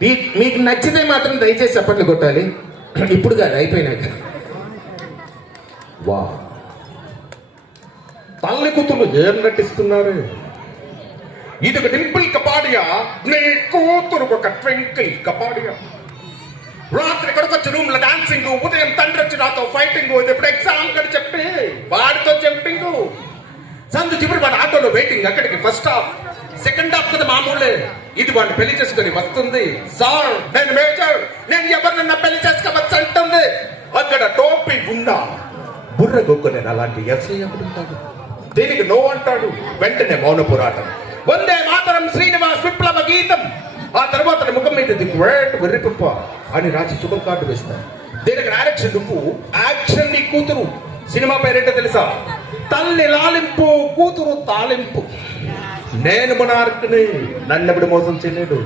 మీకు నచ్చితే మాత్రం దయచేసి చప్పట్లు కొట్టాలి. ఇప్పుడు కాదు, అయిపోయినాక. వా, తల్లి కూతురు ఏం నటిస్తున్నారు? ఇది ఒక డింపుల్ కపాడియా, నీ కూతురు ఒక ట్వింకిల్ కపాడియా. రాత్రి కొడుకొచ్చి రూమ్ లో డాన్సింగ్, ఉదయం తండ్రి వచ్చి నాతో ఫైటింగ్, ఇది ఎప్పుడు ఎగ్జామ్ కని చెప్పి వాడితో జంపింగ్, సందు చివరి వాడు ఆటోలో వెయిటింగ్, అక్కడికి ఫస్ట్ హాఫ్ సెకండ్ హాఫ్ కదా మామూలే. ఇది వాడిని పెళ్లి చేసుకుని వస్తుంది. సార్ నేను మేజర్, నేను ఎవరినన్నా పెళ్లి చేసుకోవచ్చు అంటుంది. అక్కడ టోపీ గుండా బుర్ర గొక్క, నేను అలాంటి ఎస్ఐ ఎవడుంటాడు? దీనికి నో అంటాడు. వెంటనే మౌన పోరాటం. వందే మాతరం శ్రీనివాస్ విప్లవ గీతం. ఆ తర్వాత ముఖం మీద ది గ్రేట్ వెర్రిపప్ప అని రాసి శుభం కార్డు వేస్తాను. దీనికి డైరెక్షన్ నువ్వు, యాక్షన్ నీ కూతురు. సినిమా పేరేంటో తెలుసా? తల్లి లాలింపు, కూతురు తాలింపు. నేను మొనార్క్ని, నన్నెప్పుడు మోసం చేయలేడు.